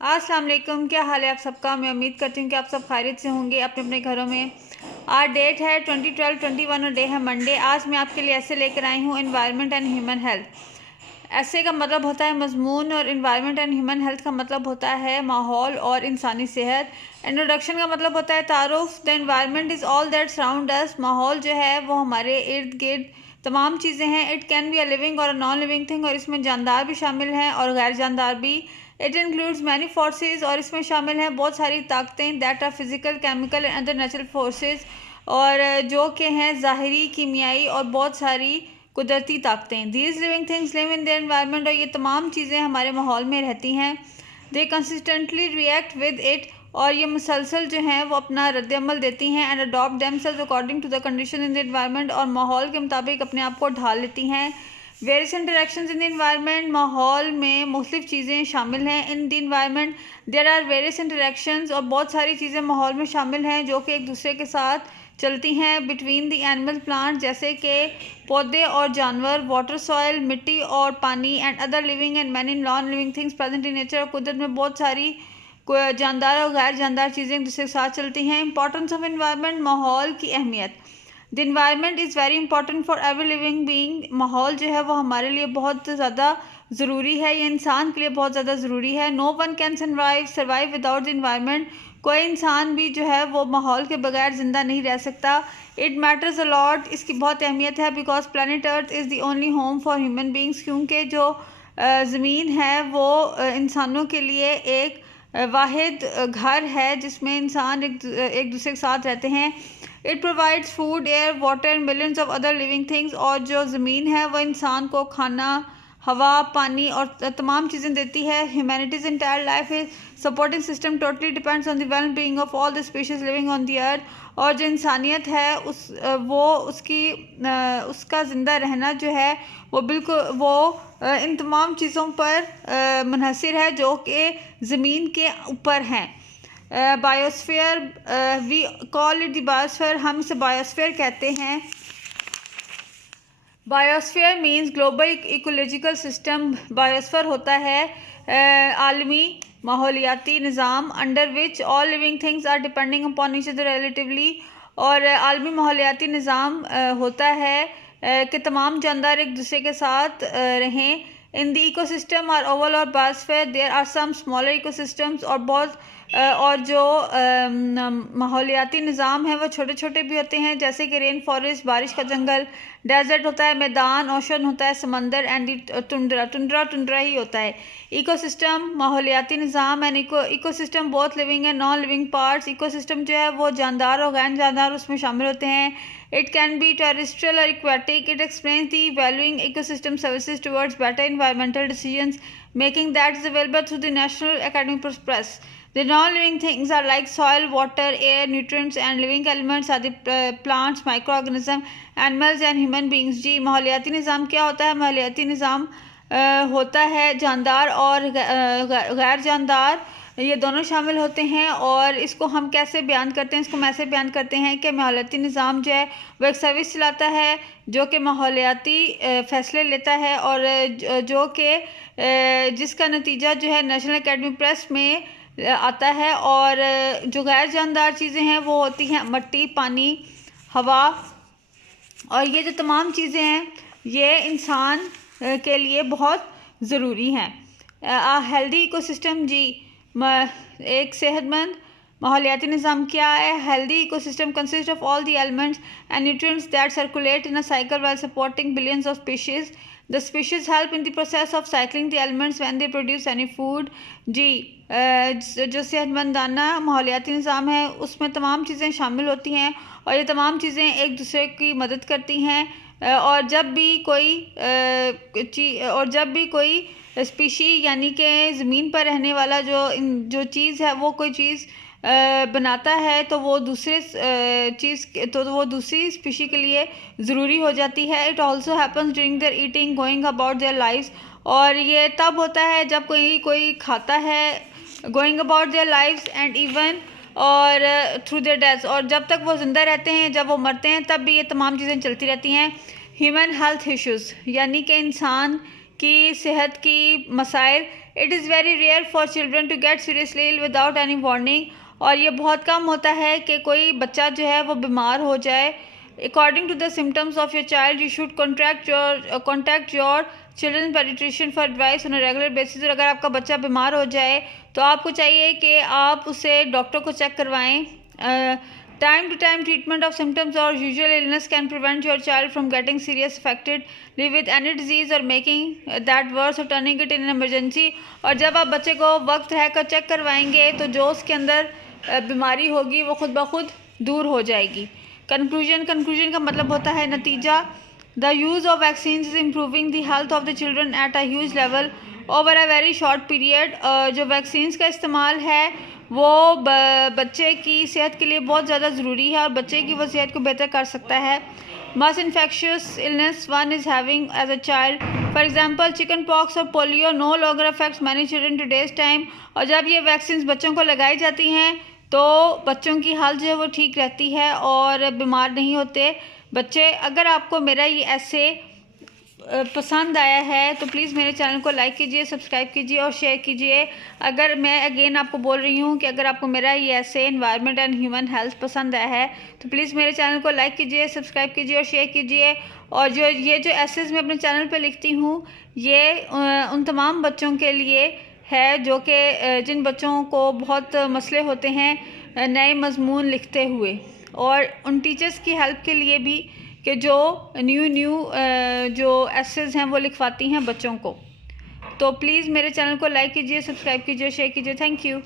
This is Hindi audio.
अस्सलाम वालेकुम, क्या हाल है आप सबका। मैं उम्मीद करती हूँ कि आप सब खैरियत से होंगे अपने अपने घरों में। आज डेट है 20/12/21 और डे है मंडे। आज मैं आपके लिए ऐसे लेकर आई हूँ एनवायरनमेंट एंड ह्यूमन हेल्थ। ऐसे का मतलब होता है मजमून और एनवायरनमेंट एंड ह्यूमन हेल्थ का मतलब होता है माहौल और इंसानी सेहत। इंट्रोडक्शन का मतलब होता है तारुफ। The environment is all that surround us. माहौल जो है वो हमारे इर्द गिर्द तमाम चीज़ें हैं। It can be a living और अ नॉन लिविंग थिंग, और इसमें जानदार भी शामिल हैं और गैर जानदार भी। इट इंक्लूड्स मैनी फोर्सेज, और इसमें शामिल हैं बहुत सारी ताकतें that are physical, chemical and other natural forces, और जो कि हैं ज़ाहिरी, कीमियाई और बहुत सारी कुदरती ताकतें। These living things live in the environment, और ये तमाम चीज़ें हमारे माहौल में रहती हैं। दे कंसिस्टेंटली रिएक्ट विद इट, और ये मुसलसल जो हैं वो अपना रद्दअमल देती हैं। And adopt themselves according to the condition in the environment, और माहौल के मुताबिक अपने आप को ढाल लेती हैं। Various interactions in the environment, माहौल में मुख्तलिफ चीज़ें शामिल हैं। In the environment there are various interactions, और बहुत सारी चीज़ें माहौल में शामिल हैं जो कि एक दूसरे के साथ चलती हैं। बिटवीन द एनिमल प्लांट, जैसे कि पौधे और जानवर, वाटर सॉइल मिट्टी और पानी, and other living and many non living things present in nature. और कुदरत में बहुत सारी जानदार और गैर जानदार चीज़ें एक दूसरे के साथ चलती हैं। इंपॉर्टेंस ऑफ एनवायरनमेंट, माहौल की अहमियत। The environment is very important for every living being. माहौल जो है वो हमारे लिए बहुत ज़्यादा ज़रूरी है, ये इंसान के लिए बहुत ज़्यादा ज़रूरी है। No one can survive without the environment. कोई इंसान भी जो है वो माहौल के बगैर ज़िंदा नहीं रह सकता। इट मैटर्स अ लॉट, इसकी बहुत अहमियत है। Because planet earth is the only home for human beings, क्योंकि जो ज़मीन है वो इंसानों के लिए एक वाहिद घर है जिसमें इंसान एक दूसरे के साथ रहते हैं। It provides food, air, water and millions of other living things, और जो ज़मीन है वो इंसान को खाना, हवा, पानी और तमाम चीज़ें देती है। Humanities entire life is supporting system totally depends on the well being of all the species living on the earth. और जो इंसानियत है उसका ज़िंदा रहना जो है वो बिल्कुल इन तमाम चीज़ों पर मुनहसर है जो कि ज़मीन के ऊपर हैं। Biosphere, we call it the biosphere, हम इसे बायोस्फीयर कहते हैं। Biosphere means global ecological system. Biosphere होता है आलमी माहौलियाती निज़ाम under which all living things are depending upon each other relatively. और आलमी माहौलियाती निज़ाम होता है कि तमाम जानदार एक दूसरे के साथ रहें। In the ecosystem are oval और biosphere there are some smaller ecosystems, और बहुत और जो माहौलियाती निज़ाम है वो छोटे छोटे भी होते हैं, जैसे कि रेन फॉरेस्ट बारिश का जंगल, डेजर्ट होता है मैदान, ओशन होता है समंदर, एंड टुंड्रा ही होता है। इकोसिस्टम माहौलियाती निज़ाम and ecosystem both living and non living parts. Ecosystem जो है वो जानदार और गैर जानदार उसमें शामिल होते हैं। इट कैन बी टेरेस्ट्रियल और aquatic. It explains the valuing ecosystem services towards better environmental decisions making that is available through the national academic press. The non-living things are like soil, water, air, nutrients, and living elements are the plants, microorganisms, animals, and human beings. जी, माहौलियाती निज़ाम क्या होता है? माहौलियाती निज़ाम होता है जानदार और गैर जानदार, ये दोनों शामिल होते हैं। और इसको हम कैसे बयान करते हैं? इसको हम ऐसे बयान करते हैं कि माहौलियाती निज़ाम जो है वो एक सर्विस चलाता है जो कि माहौलियाती फ़ैसले लेता है, और जो कि जिसका नतीजा जो है नेशनल एकेडमी प्रेस में आता है। और जो गैर जानदार चीज़ें हैं वो होती हैं मिट्टी, पानी, हवा, और ये जो तमाम चीज़ें हैं ये इंसान के लिए बहुत ज़रूरी हैं। हेल्दी इकोसिस्टम, जी एक सेहतमंद माहौलियाती निज़ाम क्या है? Healthy ecosystem consist of all the elements and nutrients that circulate in a cycle while supporting billions of species. The species help in the process of cycling the elements when they produce any food. जी जो सेहतमंदाना माहौलियाती निज़ाम है उसमें तमाम चीज़ें शामिल होती हैं, और ये तमाम चीज़ें एक दूसरे की मदद करती हैं। और जब भी कोई स्पीशी यानी कि ज़मीन पर रहने वाला जो चीज़ है वो कोई चीज़ बनाता है तो वो दूसरी स्पीशी के लिए ज़रूरी हो जाती है। It also happens during their eating, going about their lives, और ये तब होता है जब कोई खाता है, going about their lives and even और थ्रू देयर डेथ्स, और जब तक वो ज़िंदा रहते हैं, जब वो मरते हैं तब भी ये तमाम चीज़ें चलती रहती हैं। ह्यूमन हेल्थ इश्यूज़ यानी कि इंसान की सेहत की मसाइल it is very rare for children to get seriously ill without any warning, और ये बहुत कम होता है कि कोई बच्चा जो है वो बीमार हो जाए। According to the symptoms of your child you should contact your children paediatrician for advice on a regular basis. और अगर आपका बच्चा बीमार हो जाए तो आपको चाहिए कि आप उसे डॉक्टर को चेक करवाएं। Time to time treatment of symptoms और usual illness can prevent your child from getting serious affected live with any disease और मेकिंग दैट वर्स और टर्निंग इट इन इमरजेंसी। और जब आप बच्चे को वक्त रहकर चेक करवाएंगे तो जो उसके अंदर बीमारी होगी वो खुद ब खुद दूर हो जाएगी। कंक्लूजन का मतलब होता है नतीजा। The use of vaccine is improving the health of the children at a huge level over a very short period. जो वैक्सीन्स का इस्तेमाल है वो बच्चे की सेहत के लिए बहुत ज़्यादा ज़रूरी है और बच्चे की वो सेहत को बेहतर कर सकता है। Must infectious illness one is having as a child, for example chicken pox और polio no longer affects many children today's time. और जब ये वैक्सीन बच्चों को लगाई जाती हैं तो बच्चों की हालत जो है वो ठीक रहती है और बीमार नहीं होते बच्चे। अगर आपको मेरा ये ऐसे पसंद आया है तो प्लीज़ मेरे चैनल को लाइक कीजिए, सब्सक्राइब कीजिए और शेयर कीजिए। अगर मैं अगेन आपको बोल रही हूँ कि अगर आपको मेरा ये ऐसे एनवायरनमेंट एंड ह्यूमन हेल्थ पसंद आया है तो प्लीज़ मेरे चैनल को लाइक कीजिए, सब्सक्राइब कीजिए और शेयर कीजिए। और जो एसेस मैं अपने चैनल पर लिखती हूँ ये उन तमाम बच्चों के लिए है जो कि जिन बच्चों को बहुत मसले होते हैं नए मजमून लिखते हुए, और उन टीचर्स की हेल्प के लिए भी कि जो न्यू जो एसेस हैं वो लिखवाती हैं बच्चों को। तो प्लीज़ मेरे चैनल को लाइक कीजिए, सब्सक्राइब कीजिए, शेयर कीजिए। Thank you.